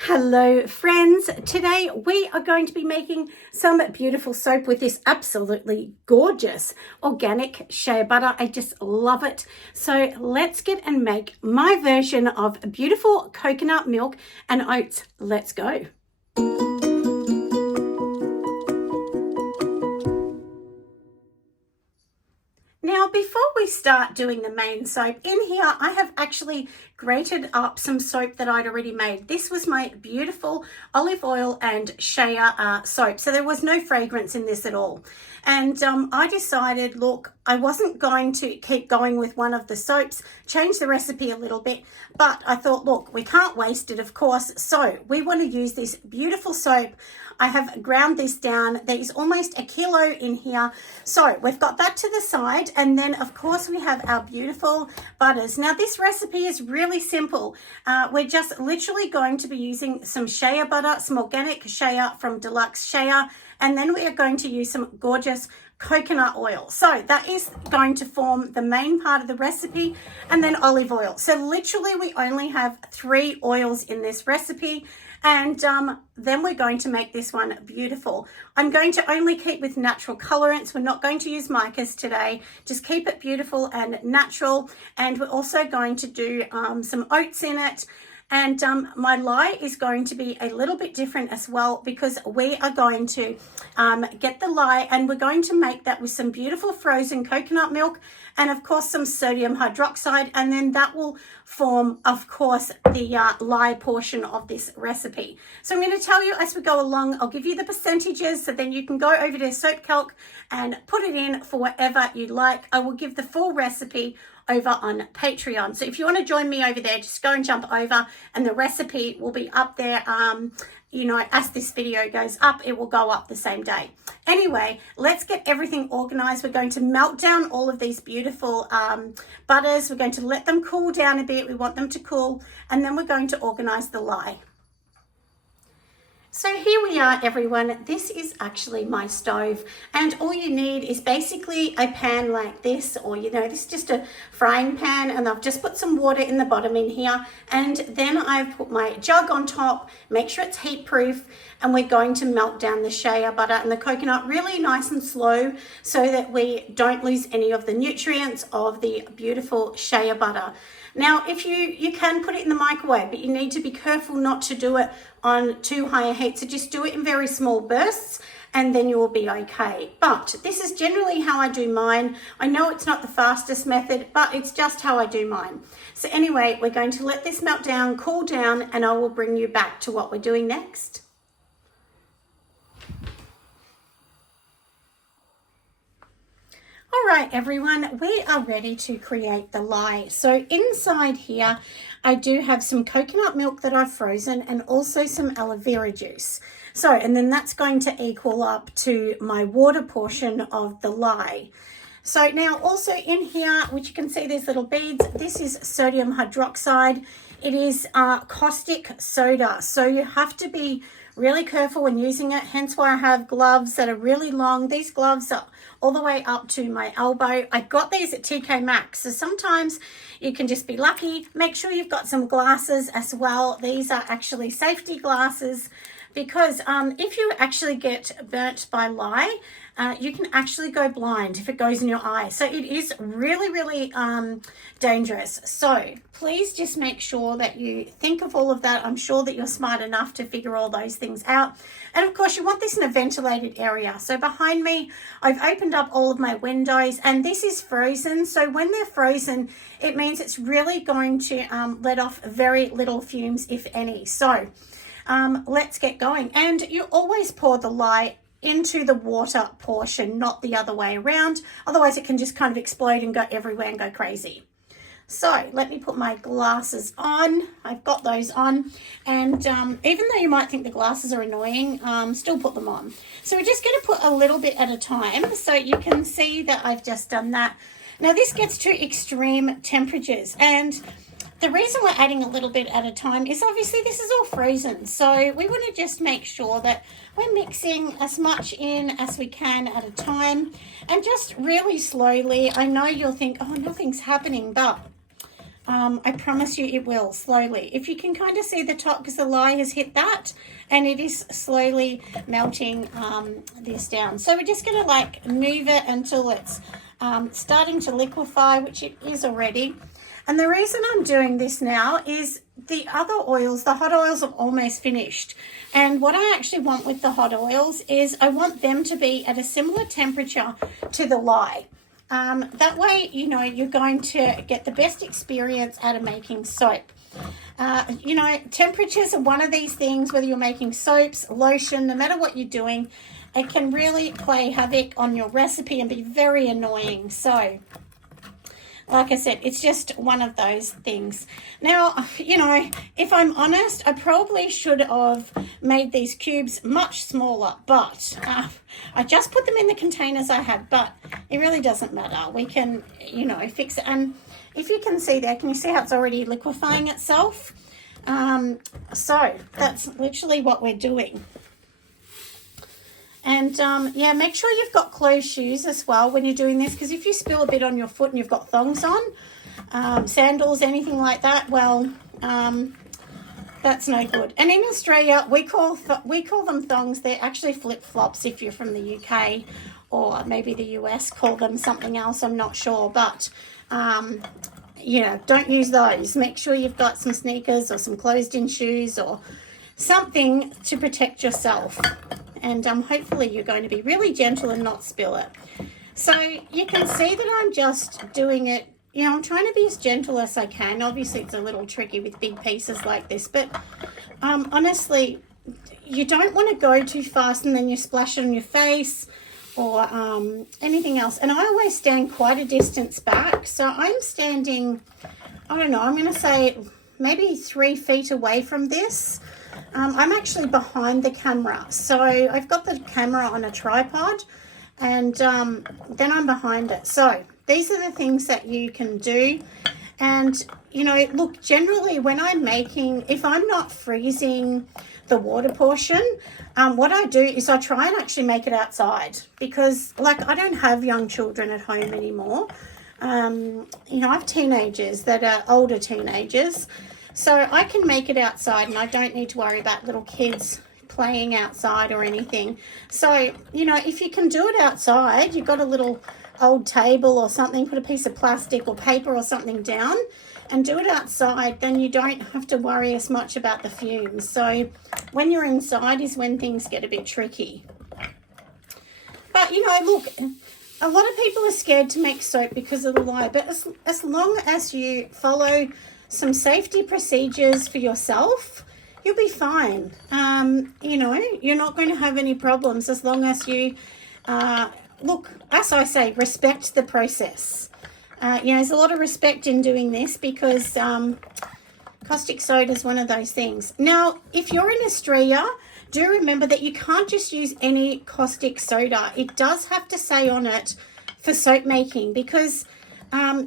Hello friends, today we are going to be making some beautiful soap with this absolutely gorgeous organic shea butter. I just love it. So let's get and make my version of beautiful coconut milk and oats. Let's go. Now, before we start doing the main soap, in here I have actually grated up some soap that I'd already made. This was my beautiful olive oil and shea soap, so there was no fragrance in this at all. And I decided, look, I wasn't going to keep going with one of the soaps, change the recipe a little bit, but I thought, look, we can't waste it, of course, so we want to use this beautiful soap. I have ground this down. There's almost a kilo in here. So we've got that to the side. And then, of course, we have our beautiful butters. Now, this recipe is really simple. We're just literally going to be using some shea butter, some organic shea from Deluxe Shea. And then we are going to use some gorgeous coconut oil. So that is going to form the main part of the recipe, and then olive oil. So literally we only have 3 oils in this recipe, and then we're going to make this one beautiful. I'm going to only keep with natural colorants. We're not going to use micas today. Just keep it beautiful and natural. And we're also going to do some oats in it. And my lye is going to be a little bit different as well, because we are going to get the lye and we're going to make that with some beautiful frozen coconut milk and of course some sodium hydroxide, and then that will form, of course, the lye portion of this recipe. So I'm going to tell you as we go along. I'll give you the percentages so then you can go over to Soap Calc and put it in for whatever you like. I will give the full recipe over on Patreon. So if you want to join me over there, just go and jump over, and the recipe will be up there. As this video goes up, it will go up the same day. Anyway, let's get everything organized. We're going to melt down all of these beautiful butters. We're going to let them cool down a bit. We want them to cool, and then we're going to organize the lye. So here we are, everyone. This is actually my stove, and all you need is basically a pan like this, or this is just a frying pan, and I've just put some water in the bottom in here, and then I've put my jug on top. Make sure it's heat proof, and we're going to melt down the shea butter and the coconut really nice and slow so that we don't lose any of the nutrients of the beautiful shea butter. Now, if you can put it in the microwave, but you need to be careful not to do it on too high a heat. So just do it in very small bursts, and then you will be okay. But this is generally how I do mine. I know it's not the fastest method, but it's just how I do mine. So anyway, we're going to let this melt down, cool down, and I will bring you back to what we're doing next. All right, everyone, we are ready to create the lye. So inside here, I do have some coconut milk that I've frozen and also some aloe vera juice. So, and then that's going to equal up to my water portion of the lye. So now also in here, which you can see these little beads, this is sodium hydroxide. It is caustic soda. So you have to be really careful when using it, hence why I have gloves that are really long. These gloves are all the way up to my elbow. I got these at TK Maxx, so sometimes you can just be lucky. Make sure you've got some glasses as well. These are actually safety glasses, because if you actually get burnt by lye, you can actually go blind if it goes in your eye. So it is really, really dangerous. So please just make sure that you think of all of that. I'm sure that you're smart enough to figure all those things out. And of course, you want this in a ventilated area. So behind me, I've opened up all of my windows, and this is frozen. So when they're frozen, it means it's really going to let off very little fumes, if any. So let's get going. And you always pour the lye into the water portion, not the other way around. Otherwise, it can just kind of explode and go everywhere and go crazy. So let me put my glasses on. I've got those on. And even though you might think the glasses are annoying, still put them on. So we're just going to put a little bit at a time. So you can see that I've just done that. Now this gets to extreme temperatures, and the reason we're adding a little bit at a time is obviously this is all frozen. So we want to just make sure that we're mixing as much in as we can at a time, and just really slowly. I know you'll think, oh, nothing's happening, but I promise you it will, slowly. If you can kind of see the top, because the lye has hit that, and it is slowly melting this down. So we're just going to like move it until it's starting to liquefy, which it is already. And the reason I'm doing this now is the other oils, the hot oils, are almost finished. And what I actually want with the hot oils is I want them to be at a similar temperature to the lye. That way, you know, you're going to get the best experience out of making soap. You know, temperatures are one of these things, whether you're making soaps, lotion, no matter what you're doing, it can really play havoc on your recipe and be very annoying. So, like I said, it's just one of those things. Now, you know, if I'm honest, I probably should have made these cubes much smaller, but I just put them in the containers I had, but it really doesn't matter. We can, you know, fix it. And if you can see there, can you see how it's already liquefying itself? So that's literally what we're doing. And yeah, make sure you've got closed shoes as well when you're doing this, because if you spill a bit on your foot and you've got thongs on, sandals, anything like that, well, that's no good. And in Australia, we call them thongs. They're actually flip-flops if you're from the UK, or maybe the US call them something else, I'm not sure. But, you know, don't use those. Make sure you've got some sneakers or some closed-in shoes or something to protect yourself. And hopefully you're going to be really gentle and not spill it. So you can see that I'm just doing it, you know, I'm trying to be as gentle as I can. Obviously it's a little tricky with big pieces like this, but honestly, you don't want to go too fast and then you splash it on your face or anything else. And I always stand quite a distance back. So I'm standing, I don't know, I'm going to say maybe 3 feet away from this. I'm actually behind the camera, so I've got the camera on a tripod, and then I'm behind it. So these are the things that you can do. And, you know, look, generally when I'm making, if I'm not freezing the water portion, what I do is I try and actually make it outside, because, like, I don't have young children at home anymore. You know, I have teenagers that are older teenagers. So I can make it outside and I don't need to worry about little kids playing outside or anything. So, you know, if you can do it outside, you've got a little old table or something, put a piece of plastic or paper or something down and do it outside, then you don't have to worry as much about the fumes. So when you're inside is when things get a bit tricky. But, you know, look, a lot of people are scared to make soap because of the lye, but as long as you follow some safety procedures for yourself, you'll be fine. You know, you're not going to have any problems as long as you, look, as I say, respect the process. You know, there's a lot of respect in doing this because caustic soda is one of those things. Now, if you're in Australia, do remember that you can't just use any caustic soda. It does have to say on it for soap making, because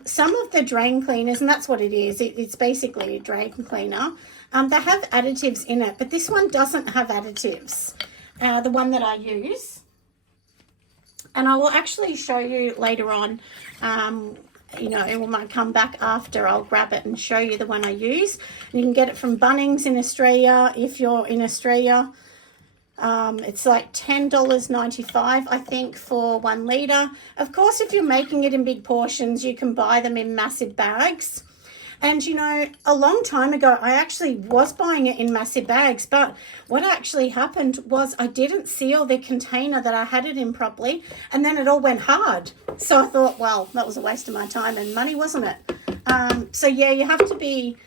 some of the drain cleaners, and that's what it is, it's basically a drain cleaner, they have additives in it, but this one doesn't have additives, the one that I use. And I will actually show you later on, you know, when I come back after, I'll grab it and show you the one I use. And you can get it from Bunnings in Australia if you're in Australia. It's like $10.95, I think, for 1 litre. Of course, if you're making it in big portions, you can buy them in massive bags. And, you know, a long time ago, I actually was buying it in massive bags. But what actually happened was I didn't seal the container that I had it in properly. And then it all went hard. So I thought, well, that was a waste of my time and money, wasn't it? So, yeah, you have to be,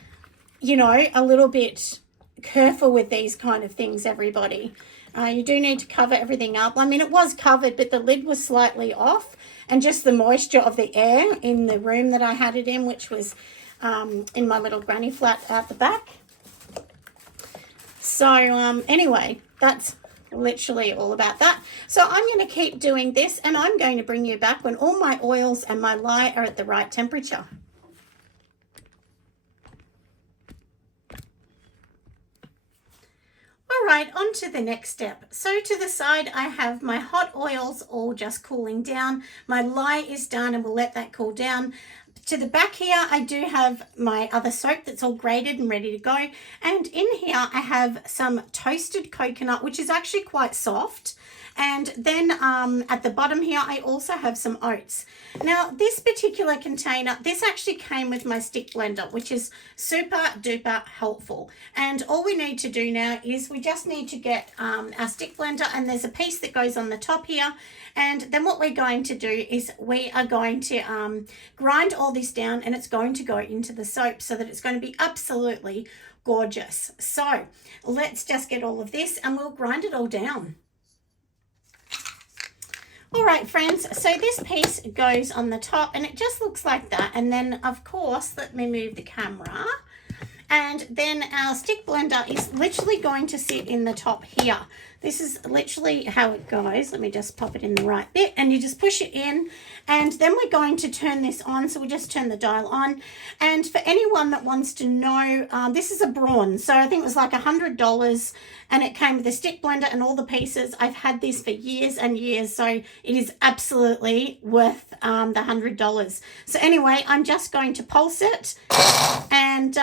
you know, a little bit careful with these kind of things, everybody. You do need to cover everything up. I mean, it was covered, but the lid was slightly off, and just the moisture of the air in the room that I had it in, which was in my little granny flat out the back. So anyway, that's literally all about that. So I'm going to keep doing this, and I'm going to bring you back when all my oils and my lye are at the right temperature. All right, on to the next step. So to the side, I have my hot oils all just cooling down. My lye is done, and we'll let that cool down. to the back here, I do have my other soap that's all grated and ready to go. And in here, I have some toasted coconut, which is actually quite soft. And then at the bottom here, I also have some oats. Now, this particular container, this actually came with my stick blender, which is super duper helpful. And all we need to do now is we just need to get our stick blender, and there's a piece that goes on the top here. And then what we're going to do is we are going to grind all this down, and it's going to go into the soap so that it's going to be absolutely gorgeous. So let's just get all of this and we'll grind it all down. All right, friends, so this piece goes on the top and it just looks like that. And then, of course, let me move the camera. And then our stick blender is literally going to sit in the top here. This is literally how it goes. Let me just pop it in the right bit, and you just push it in, and then we're going to turn this on. So we'll just turn the dial on. And for anyone that wants to know, this is a bronze. So I think it was like $100, and it came with a stick blender and all the pieces. I've had this for years and years, so it is absolutely worth the $100. So anyway, I'm just going to pulse it, and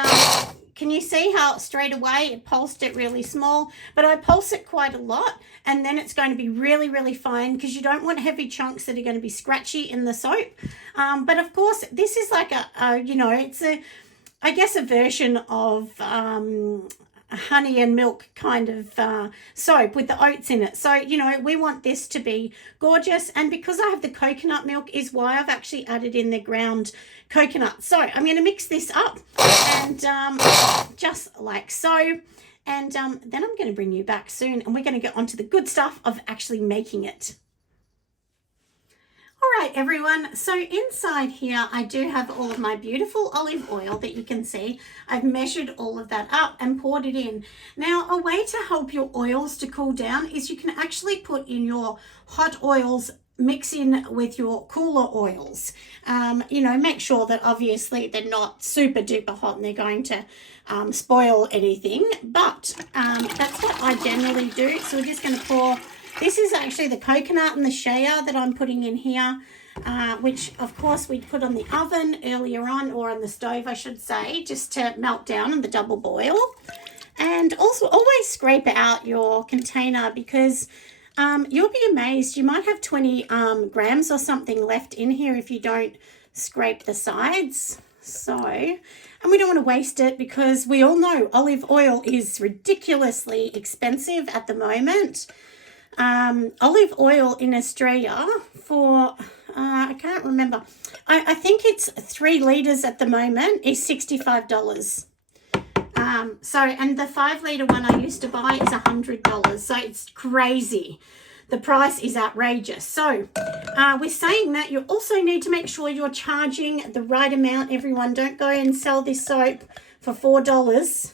can you see how straight away it pulsed it really small? But I pulse it quite a lot, and then it's going to be really, really fine, because you don't want heavy chunks that are going to be scratchy in the soap. But of course, this is like it's I guess a version of honey and milk kind of soap with the oats in it. So, we want this to be gorgeous. And because I have the coconut milk is why I've actually added in the ground coconut. So I'm going to mix this up, and just like so. And then I'm going to bring you back soon, and we're going to get onto the good stuff of actually making it. All right, everyone, so inside here I do have all of my beautiful olive oil that you can see. I've measured all of that up and poured it in. Now, a way to help your oils to cool down is you can actually put in your hot oils, mix in with your cooler oils. Make sure that obviously they're not super duper hot and they're going to spoil anything, but that's what I generally do. So we're just going to pour. This is actually the coconut and the shea that I'm putting in here, which of course we put on the oven earlier on, or on the stove I should say, just to melt down in the double boil. And also always scrape out your container, because you'll be amazed. You might have 20 grams or something left in here if you don't scrape the sides. So, and we don't want to waste it, because we all know olive oil is ridiculously expensive at the moment. Olive oil in Australia for, I can't remember, I think it's 3 litres at the moment is $65. And the 5 litre one I used to buy is $100. So it's crazy. The price is outrageous. So we're saying that you also need to make sure you're charging the right amount, everyone. Don't go and sell this soap for $4.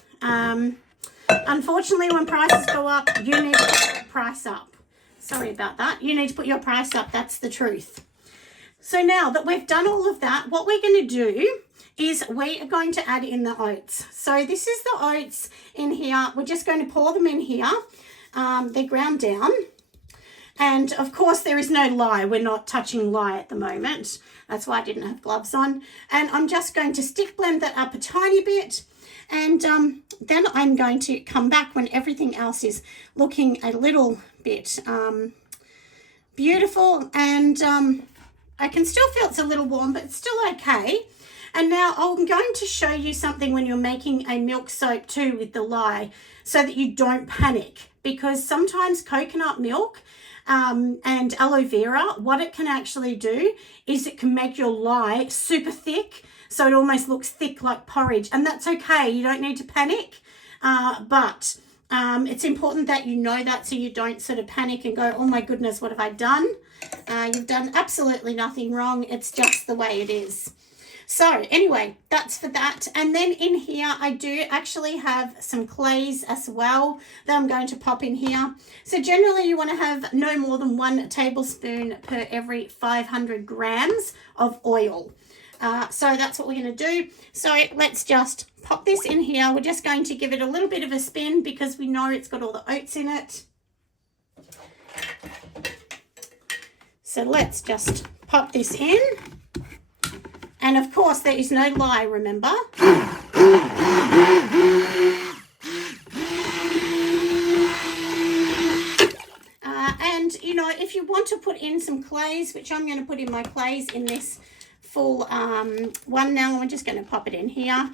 Unfortunately, when prices go up, you need to put the price up. Sorry about that. You need to put your price up. That's the truth. So now that we've done all of that, what we're going to do is we are going to add in the oats. So this is the oats in here. We're just going to pour them in here. They're ground down. And of course, there is no lye. We're not touching lye at the moment. That's why I didn't have gloves on. And I'm just going to stick blend that up a tiny bit. And then I'm going to come back when everything else is looking a little bit beautiful. And I can still feel it's a little warm, but it's still okay. And now I'm going to show you something when you're making a milk soap too with the lye, so that you don't panic. Because sometimes coconut milk and aloe vera, what it can actually do is it can make your lye super thick. So it almost looks thick like porridge, and that's okay. You don't need to panic, but it's important that you know that, so you don't sort of panic and go, oh my goodness, what have I done? You've done absolutely nothing wrong. It's just the way it is. So anyway, that's for that. And then in here, I do actually have some clays as well that I'm going to pop in here. So generally you want to have no more than 1 tablespoon per every 500 grams of oil. So that's what we're going to do. So let's just pop this in here. We're just going to give it a little bit of a spin, because we know it's got all the oats in it. So let's just pop this in. And of course, there is no lye, remember? And, you know, if you want to put in some clays, which I'm going to put in my clays in this full one now, I'm just going to pop it in here.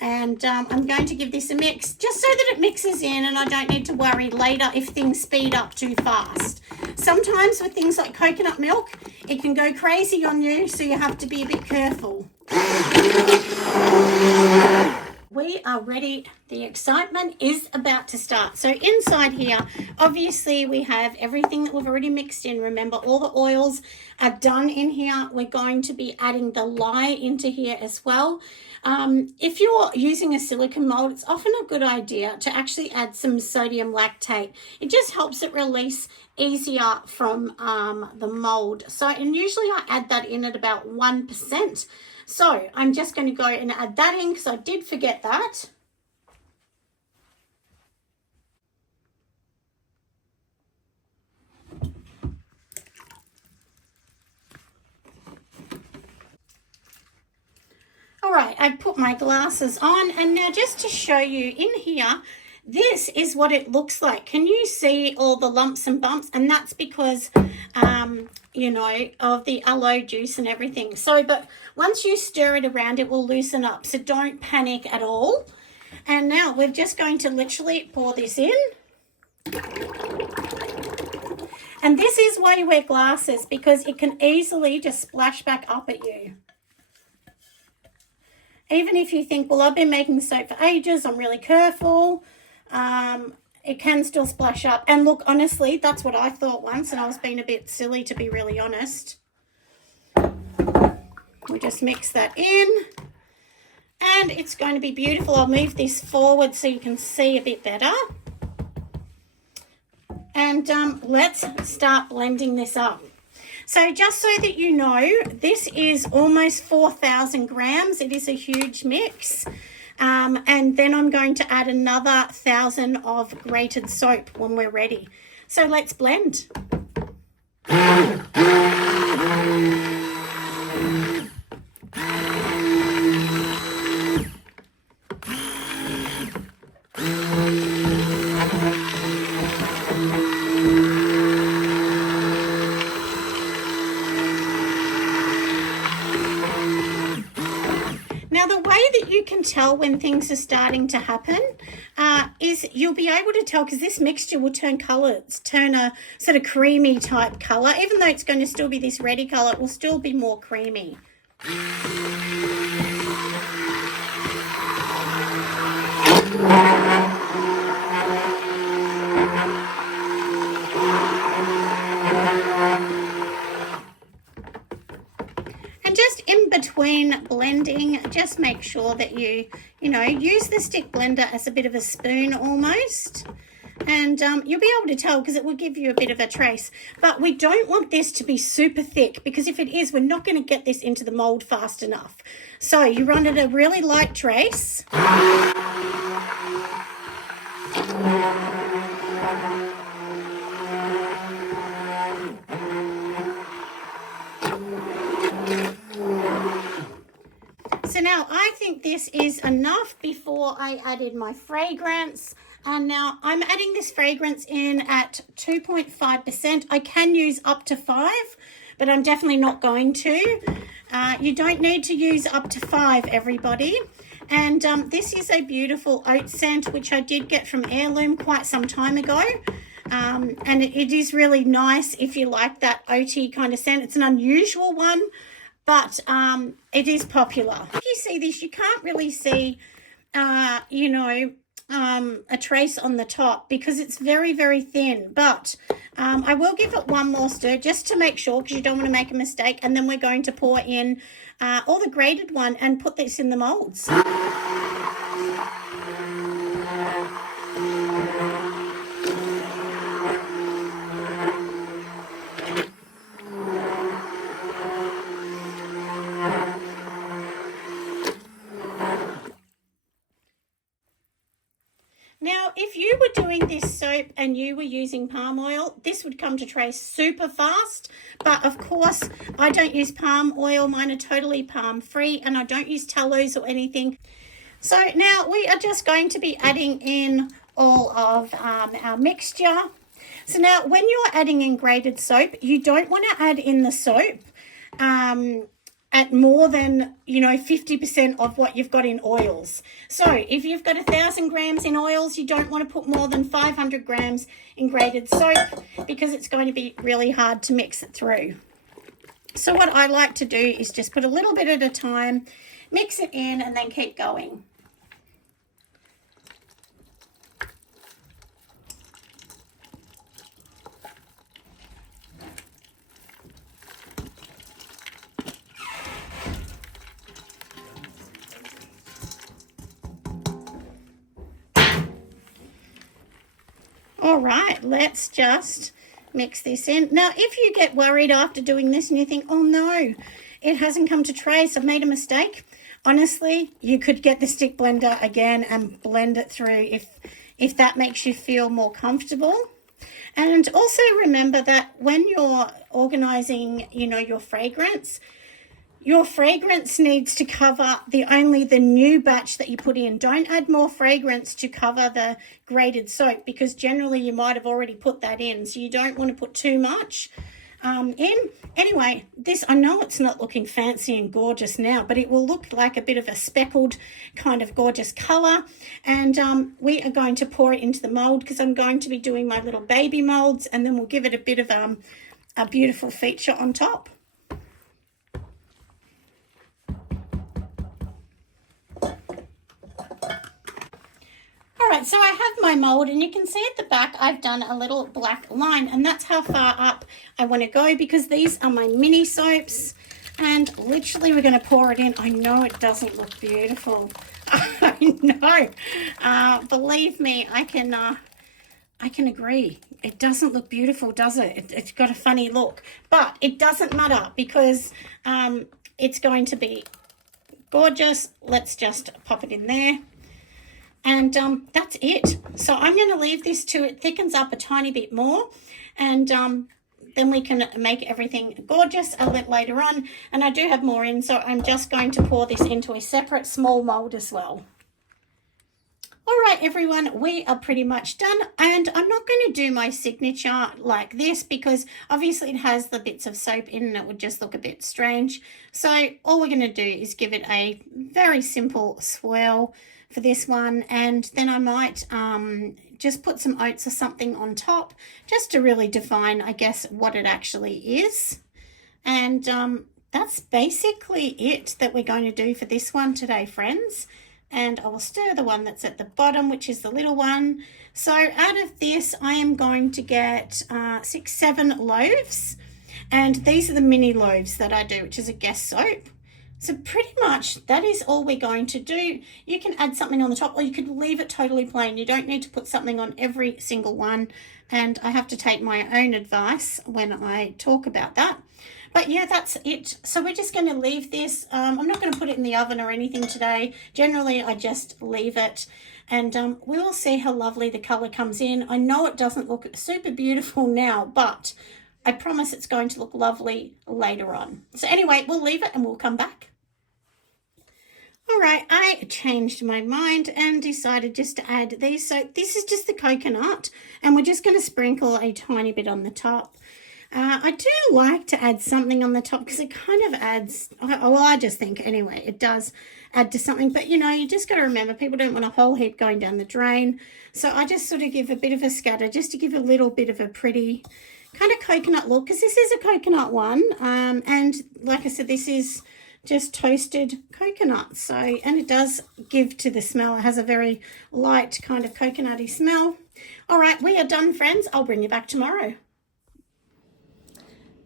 And I'm going to give this a mix just so that it mixes in and I don't need to worry later if things speed up too fast. Sometimes with things like coconut milk, it can go crazy on you, so you have to be a bit careful. We are ready. The excitement is about to start. So inside here, obviously we have everything that we've already mixed in. Remember, all the oils are done in here. We're going to be adding the lye into here as well. If you're using a silicone mold, it's often a good idea to actually add some sodium lactate. It just helps it release easier from the mold. So, and usually I add that in at about 1%. So I'm just going to go and add that in because I did forget that. All right, I've put my glasses on, and now just to show you in here, this is what it looks like. Can you see all the lumps and bumps? And that's because, you know, of the aloe juice and everything. So, but once you stir it around, it will loosen up. So don't panic at all. And now we're just going to literally pour this in. And this is why you wear glasses, because it can easily just splash back up at you. Even if you think, well, I've been making soap for ages, I'm really careful, it can still splash up. And look, honestly, that's what I thought once, and I was being a bit silly, to be really honest. We just mix that in, and it's going to be beautiful. I'll move this forward so you can see a bit better. And let's start blending this up. So just so that you know, this is almost 4,000 grams. It is a huge mix. And then I'm going to add another 1,000 of grated soap when we're ready. So let's blend. Now, the way that you can tell when things are starting to happen is you'll be able to tell, because this mixture will turn colours, turn a sort of creamy type colour. Even though it's going to still be this reddy colour, it will still be more creamy. And just in between blending, just make sure that you use the stick blender as a bit of a spoon almost. And you'll be able to tell because it will give you a bit of a trace. But we don't want this to be super thick, because if it is, we're not going to get this into the mold fast enough. So you run it a really light trace. So now I think this is enough before I added my fragrance. And now I'm adding this fragrance in at 2.5%. I can use up to 5, but I'm definitely not going to. You don't need to use up to 5, everybody. And this is a beautiful oat scent, which I did get from Heirloom quite some time ago. And it is really nice if you like that oaty kind of scent. It's an unusual one, but it is popular. If you see this, you can't really see, a trace on the top because it's very, very thin. But I will give it one more stir just to make sure, because you don't want to make a mistake. And then we're going to pour in all the grated one and put this in the molds. Now, if you were doing this soap and you were using palm oil, this would come to tray super fast. But of course, I don't use palm oil. Mine are totally palm free, and I don't use tallows or anything. So now we are just going to be adding in all of our mixture. So now when you're adding in grated soap, you don't want to add in the soap at more than, 50% of what you've got in oils. So if you've got 1,000 grams in oils, you don't want to put more than 500 grams in grated soap because it's going to be really hard to mix it through. So what I like to do is just put a little bit at a time, mix it in, and then keep going. All right, let's just mix this in. Now, if you get worried after doing this and you think, oh no, it hasn't come to trace, I've made a mistake. Honestly, you could get the stick blender again and blend it through if that makes you feel more comfortable. And also remember that when you're organizing, your fragrance needs to cover only the new batch that you put in. Don't add more fragrance to cover the grated soap because generally you might have already put that in. So you don't want to put too much in. Anyway, this, I know it's not looking fancy and gorgeous now, but it will look like a bit of a speckled kind of gorgeous color. And we are going to pour it into the mold because I'm going to be doing my little baby molds, and then we'll give it a bit of a beautiful feature on top. All right, so I have my mold, and you can see at the back I've done a little black line, and that's how far up I want to go because these are my mini soaps, and literally we're going to pour it in. I know it doesn't look beautiful. I know. Believe me, I can agree. It doesn't look beautiful, does it? It's got a funny look, but it doesn't matter because it's going to be gorgeous. Let's just pop it in there. And that's it. So I'm going to leave this till it thickens up a tiny bit more, and then we can make everything gorgeous a little later on. And I do have more in, so I'm just going to pour this into a separate small mold as well. All right, everyone, we are pretty much done, and I'm not going to do my signature like this because obviously it has the bits of soap in and it would just look a bit strange. So all we're going to do is give it a very simple swirl for this one, and then I might just put some oats or something on top just to really define, I guess, what it actually is. And that's basically it that we're going to do for this one today, friends. And I will stir the one that's at the bottom, which is the little one. So out of this, I am going to get 6, 7 loaves, and these are the mini loaves that I do, which is a guest soap. So pretty much that is all we're going to do. You can add something on the top, or you could leave it totally plain. You don't need to put something on every single one. And I have to take my own advice when I talk about that. But yeah, that's it. So we're just going to leave this. I'm not going to put it in the oven or anything today. Generally, I just leave it. And we'll see how lovely the colour comes in. I know it doesn't look super beautiful now, but I promise it's going to look lovely later on. So anyway, we'll leave it and we'll come back. All right, I changed my mind and decided just to add these. So this is just the coconut, and we're just going to sprinkle a tiny bit on the top. I do like to add something on the top because it kind of adds, well, I just think anyway, it does add to something. But, you just got to remember, people don't want a whole heap going down the drain. So I just sort of give a bit of a scatter just to give a little bit of a pretty kind of coconut look, because this is a coconut one. And like I said, this is just toasted coconut. So, and it does give to the smell. It has a very light kind of coconutty smell. All right, we are done, friends. I'll bring you back tomorrow.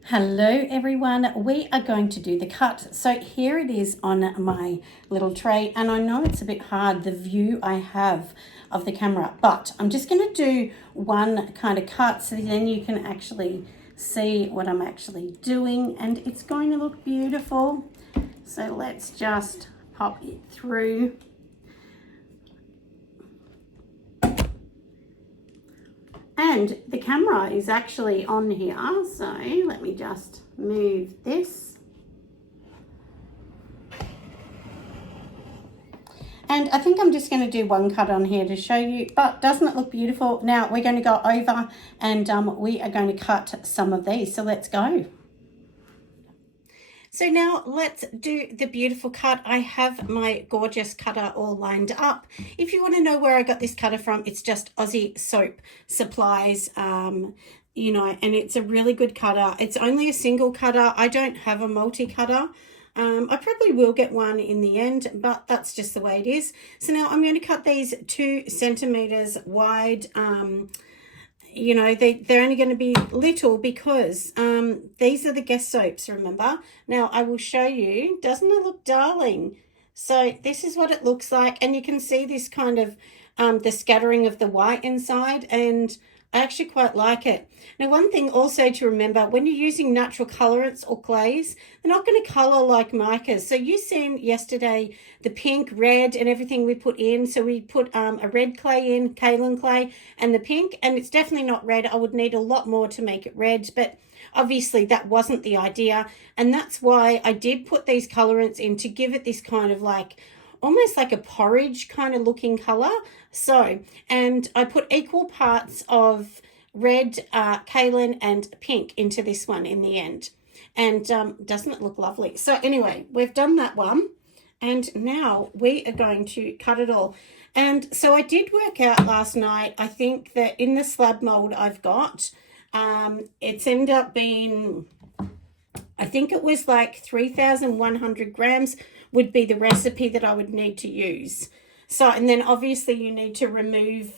Hello everyone, we are going to do the cut. So here it is on my little tray, and I know it's a bit hard, the view I have of the camera, but I'm just going to do one kind of cut so then you can actually see what I'm actually doing, and it's going to look beautiful. So let's just pop it through. And the camera is actually on here, so let me just move this. And I think I'm just going to do one cut on here to show you, but doesn't it look beautiful? Now we're going to go over and we are going to cut some of these, so let's go. So now let's do the beautiful cut. I have my gorgeous cutter all lined up. If you want to know where I got this cutter from, it's just Aussie Soap Supplies, you know, and it's a really good cutter. It's only a single cutter. I don't have a multi-cutter. I probably will get one in the end, but that's just the way it is. So now I'm going to cut these 2 centimeters wide. You know, they're only going to be little because these are the guest soaps, remember? Now, I will show you. Doesn't it look darling? So this is what it looks like. And you can see this kind of, the scattering of the white inside. And I actually quite like it. Now, one thing also to remember, when you're using natural colorants or clays, they're not going to color like micas. So you seen yesterday the pink, red, and everything we put in. So we put a red clay in, kaolin clay, and the pink, and it's definitely not red. I would need a lot more to make it red, but obviously that wasn't the idea. And that's why I did put these colorants in to give it this kind of like, almost like a porridge kind of looking color. So, and I put equal parts of red, kaolin, and pink into this one in the end. And doesn't it look lovely? So anyway, we've done that one. And now we are going to cut it all. And so I did work out last night, I think that in the slab mold I've got, it's ended up being, I think it was like 3,100 grams would be the recipe that I would need to use. So, and then obviously you need to remove,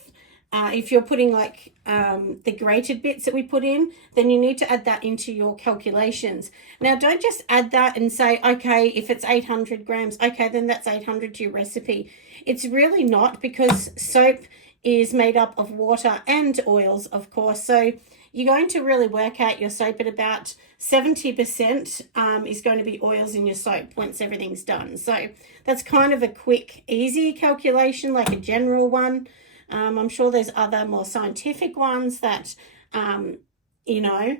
if you're putting like the grated bits that we put in, then you need to add that into your calculations. Now, don't just add that and say, okay, if it's 800 grams, okay, then that's 800 to your recipe. It's really not, because soap is made up of water and oils, of course. So you're going to really work out your soap at about 70% is going to be oils in your soap once everything's done. So that's kind of a quick, easy calculation, like a general one. I'm sure there's other more scientific ones that, you know,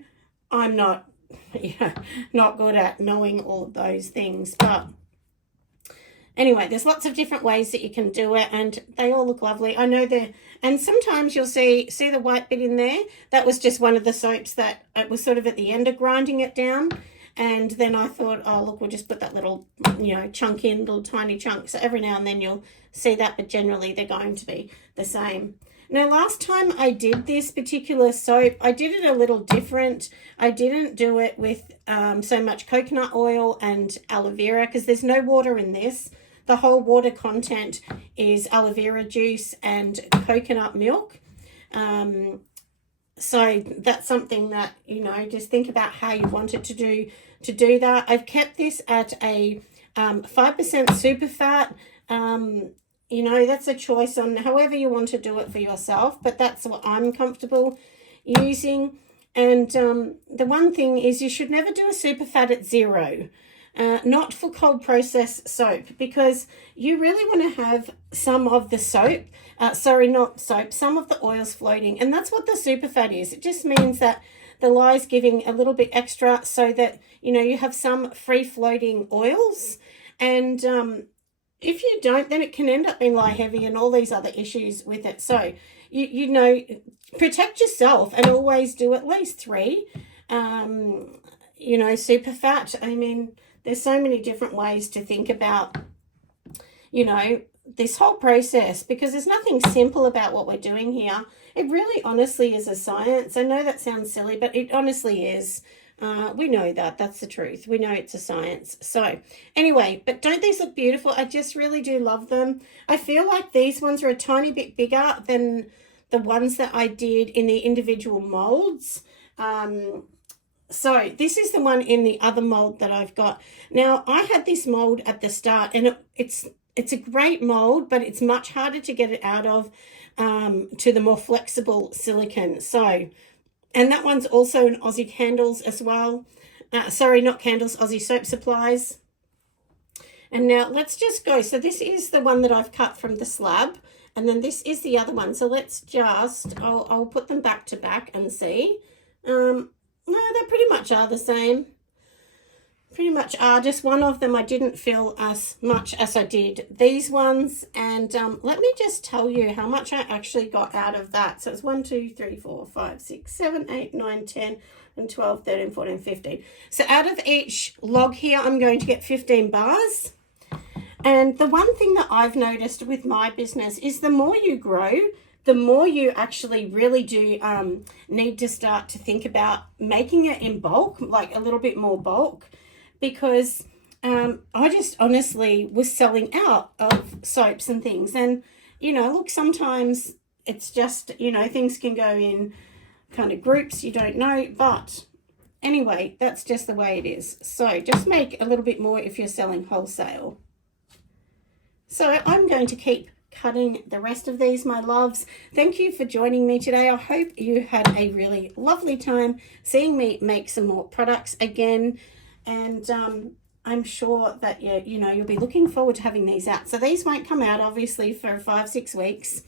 I'm not, not good at knowing all of those things. But anyway, there's lots of different ways that you can do it, and they all look lovely. I know they're, and sometimes you'll see the white bit in there. That was just one of the soaps that it was sort of at the end of grinding it down. And then I thought, oh, look, we'll just put that little, you know, chunk in, little tiny chunk. So every now and then you'll see that, but generally they're going to be the same. Now, last time I did this particular soap, I did it a little different. I didn't do it with so much coconut oil and aloe vera, because there's no water in this. The whole water content is aloe vera juice and coconut milk. So that's something that, you know, just think about how you want it to do that. I've kept this at a 5% super fat. You know, that's a choice on however you want to do it for yourself, but that's what I'm comfortable using. And the one thing is, you should never do a super fat at 0. Not for cold process soap, because you really want to have some of the soap, some of the oils floating, and that's what the super fat is. It just means that the lye is giving a little bit extra so that, you know, you have some free floating oils. And if you don't, then it can end up being lye heavy and all these other issues with it. So, you know, protect yourself and always do at least 3, you know, super fat. I mean, there's so many different ways to think about, you know, this whole process, because there's nothing simple about what we're doing here. It really honestly is a science. I know that sounds silly, but it honestly is. We know that. That's the truth. We know it's a science. So anyway, but don't these look beautiful? I just really do love them. I feel like these ones are a tiny bit bigger than the ones that I did in the individual molds. So this is the one in the other mold that I've got. Now, I had this mold at the start, and it's a great mold, but it's much harder to get it out of to the more flexible silicone. So, and that one's also an Aussie Candles as well. Sorry, not Candles, Aussie Soap Supplies. And now let's just go. So this is the one that I've cut from the slab. And then this is the other one. So let's just, I'll put them back to back and see. No, they pretty much are the same. Pretty much are. Just one of them I didn't feel as much as I did these ones. And let me just tell you how much I actually got out of that. So it's 1, 2, 3, 4, 5, 6, 7, 8, 9, 10, and 12, 13, 14, 15. So out of each log here, I'm going to get 15 bars. And the one thing that I've noticed with my business is the more you grow, the more you actually really do need to start to think about making it in bulk, like a little bit more bulk, because I just honestly was selling out of soaps and things. And, you know, look, sometimes it's just, you know, things can go in kind of groups, you don't know. But anyway, that's just the way it is. So just make a little bit more if you're selling wholesale. So I'm going to keep cutting the rest of these, my loves. Thank you for joining me today. I hope you had a really lovely time seeing me make some more products again. And I'm sure that, you know, you'll be looking forward to having these out. So these won't come out, obviously, for 5-6 weeks.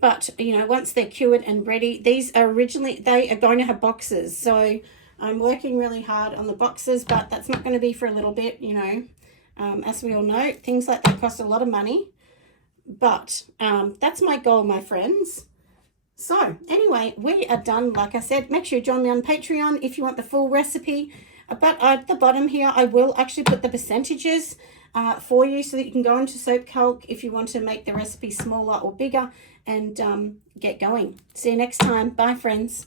But, you know, once they're cured and ready, these are they are going to have boxes. So I'm working really hard on the boxes, but that's not going to be for a little bit, you know. As we all know, things like that cost a lot of money. But that's my goal, my friends. So anyway, we are done. Like I said, make sure you join me on Patreon if you want the full recipe. But at the bottom here, I will actually put the percentages for you so that you can go into Soap Calc if you want to make the recipe smaller or bigger and get going. See you next time. Bye, friends.